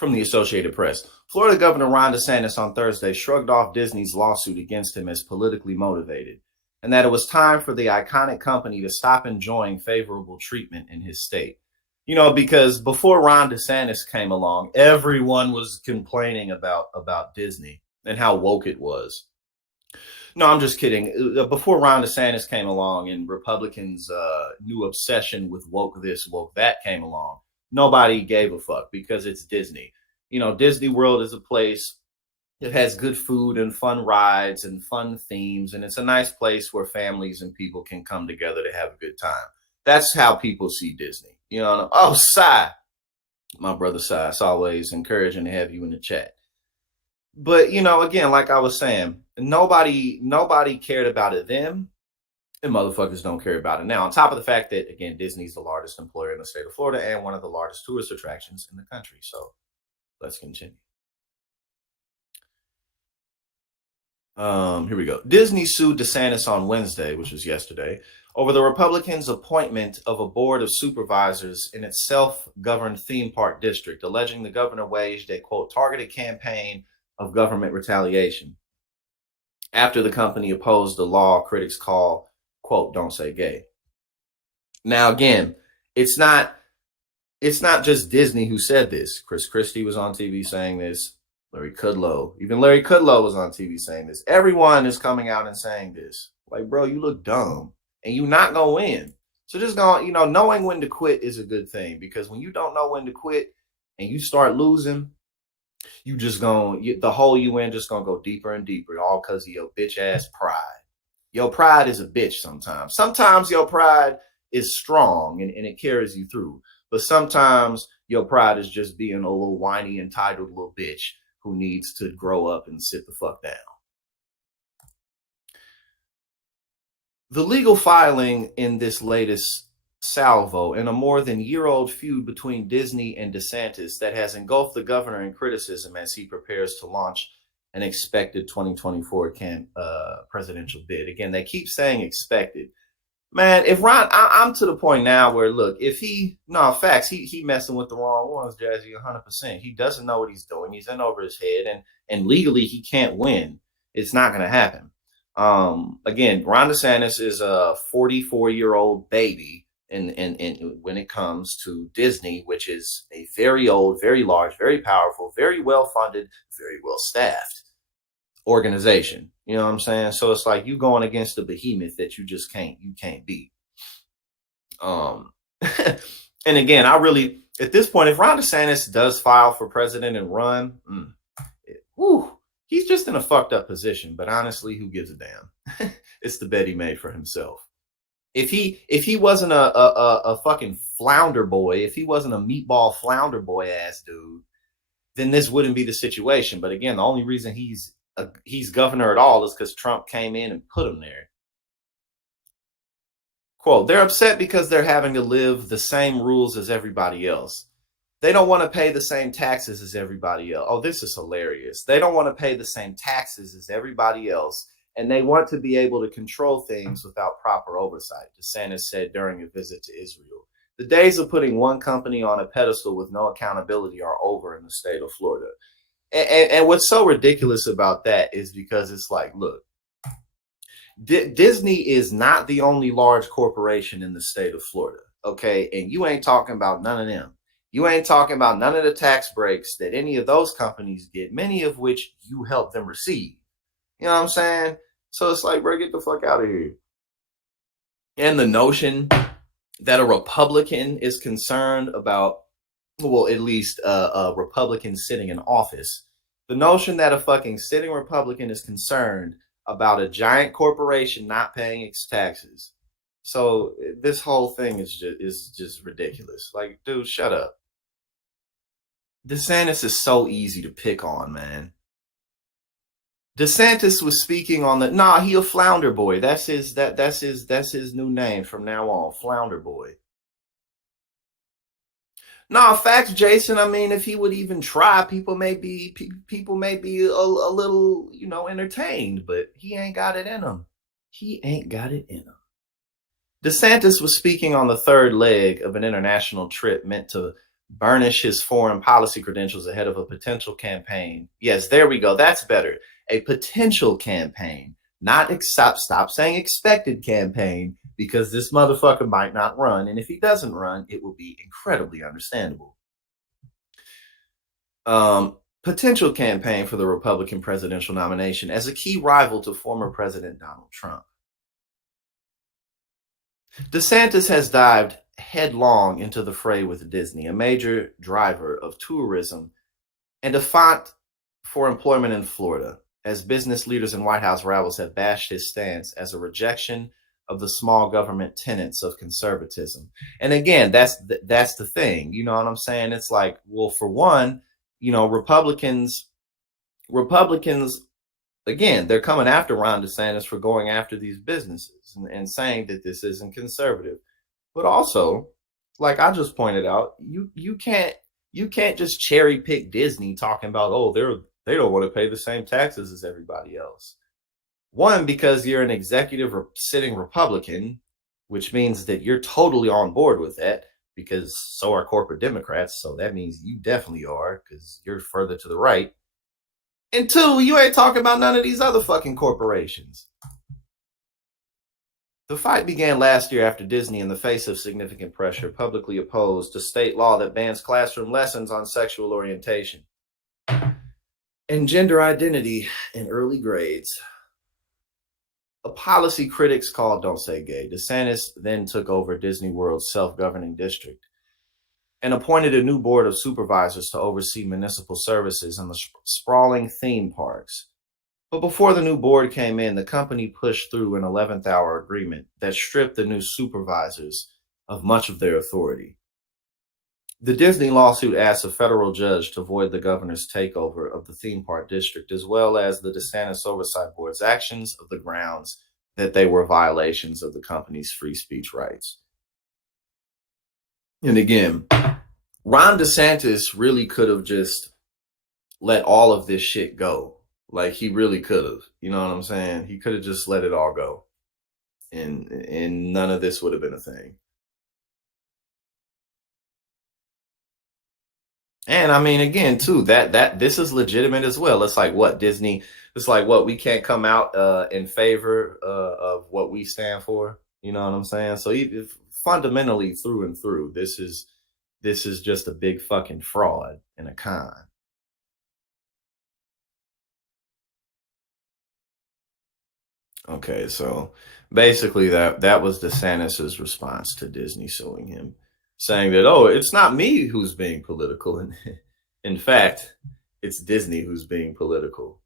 From the Associated Press. Florida Governor Ron DeSantis on Thursday shrugged off Disney's lawsuit against him as politically motivated, and that it was time for the iconic company to stop enjoying favorable treatment in his state. You know, because before Ron DeSantis came along, everyone was complaining about Disney and how woke it was. No, I'm just kidding. Before Ron DeSantis came along and Republicans' new obsession with woke this, woke that came along, nobody gave a fuck because it's Disney. You know, Disney World is a place that has good food and fun rides and fun themes, and it's a nice place where families and people can come together to have a good time. That's how people see Disney. You know, oh, Sai, my brother Sai, it's always encouraging to have you in the chat. But, you know, again, like I was saying, nobody cared about it then, and motherfuckers don't care about it now. On top of the fact that, again, Disney's the largest employer in the state of Florida and one of the largest tourist attractions in the country. So let's continue. Here we go. Disney sued DeSantis on Wednesday, which was yesterday, over the Republicans' appointment of a board of supervisors in its self-governed theme park district, alleging the governor waged a, quote, targeted campaign of government retaliation after the company opposed the law critics call, quote, don't say gay. Now, again, it's not just Disney who said this. Chris Christie was on TV saying this. Larry Kudlow, even Larry Kudlow was on TV saying this. Everyone is coming out and saying this. Like, bro, you look dumb and you're not going to win. So just going, you know, knowing when to quit is a good thing, because when you don't know when to quit and you start losing, you just going, the hole you in just going to go deeper and deeper, all because of your bitch ass pride. Your pride is a bitch sometimes. Sometimes your pride is strong and it carries you through. But sometimes your pride is just being a little whiny, entitled little bitch who needs to grow up and sit the fuck down. The legal filing in this latest salvo in a more than year-old feud between Disney and DeSantis that has engulfed the governor in criticism as he prepares to launch an expected 2024 presidential bid. Again, they keep saying expected. Man, if Ron, I'm to the point now where, look, if he messing with the wrong ones, Jazzy, 100%. He doesn't know what he's doing. He's in over his head, and legally he can't win. It's not going to happen. Again, Ron DeSantis is a 44-year-old baby, and when it comes to Disney, which is a very old, very large, very powerful, very well-funded, very well-staffed organization. You know what I'm saying? So it's like you going against the behemoth that you can't beat. And again, at this point, if Ron DeSantis does file for president and run, he's just in a fucked up position. But honestly, who gives a damn? It's the bed he made for himself. If he wasn't a fucking flounder boy, if he wasn't a meatball flounder boy ass dude, then this wouldn't be the situation. But again, the only reason he's governor at all is because Trump came in and put him there. Quote, they're upset because they're having to live the same rules as everybody else. They don't want to pay the same taxes as everybody else. Oh, this is hilarious. They don't want to pay the same taxes as everybody else, and they want to be able to control things without proper oversight, DeSantis said during a visit to Israel. The days of putting one company on a pedestal with no accountability are over in the state of Florida. And what's so ridiculous about that is because it's like, look, Disney is not the only large corporation in the state of Florida, okay? And you ain't talking about none of them. You ain't talking about none of the tax breaks that any of those companies get, many of which you help them receive. You know what I'm saying? So it's like, bro, get the fuck out of here. And the notion that a Republican is concerned about, well, at least a Republican sitting in office. The notion that a fucking sitting Republican is concerned about a giant corporation not paying its taxes. So this whole thing is just ridiculous. Like, dude, shut up. DeSantis is so easy to pick on, man. DeSantis was speaking on he a flounder boy. That's his new name from now on, flounder boy. No, facts, Jason. I mean, if he would even try, people may be a little, entertained, but he ain't got it in him. He ain't got it in him. DeSantis was speaking on the third leg of an international trip meant to burnish his foreign policy credentials ahead of a potential campaign. Yes, there we go. That's better. A potential campaign, not stop saying expected campaign, because this motherfucker might not run. And if he doesn't run, it will be incredibly understandable. Potential campaign for the Republican presidential nomination as a key rival to former President Donald Trump. DeSantis has dived headlong into the fray with Disney, a major driver of tourism and a font for employment in Florida, as business leaders and White House rivals have bashed his stance as a rejection of the small government tenets of conservatism. And again, that's the thing. You know what I'm saying? It's like, well, for one, you know, Republicans, again, they're coming after Ron DeSantis for going after these businesses and saying that this isn't conservative. But also, like I just pointed out, you can't just cherry pick Disney talking about, oh, they don't want to pay the same taxes as everybody else. One, because you're an executive or sitting Republican, which means that you're totally on board with that, because so are corporate Democrats. So that means you definitely are, because you're further to the right. And two, you ain't talking about none of these other fucking corporations. The fight began last year after Disney, in the face of significant pressure, publicly opposed a state law that bans classroom lessons on sexual orientation and gender identity in early grades. A policy critics called Don't Say Gay. DeSantis then took over Disney World's self-governing district and appointed a new board of supervisors to oversee municipal services in the sprawling theme parks. But before the new board came in, the company pushed through an 11th hour agreement that stripped the new supervisors of much of their authority. The Disney lawsuit asks a federal judge to void the governor's takeover of the theme park district, as well as the DeSantis Oversight Board's actions, of the grounds that they were violations of the company's free speech rights. And again, Ron DeSantis really could have just let all of this shit go. Like, he really could have. You know what I'm saying? He could have just let it all go. And none of this would have been a thing. And I mean, again, too, that this is legitimate as well. It's like, what, Disney, it's like, what, we can't come out in favor of what we stand for. You know what I'm saying? So fundamentally, through and through, this is just a big fucking fraud and a con. Okay, so basically that was DeSantis's response to Disney suing him, saying that, oh, it's not me who's being political, and in fact, it's Disney who's being political.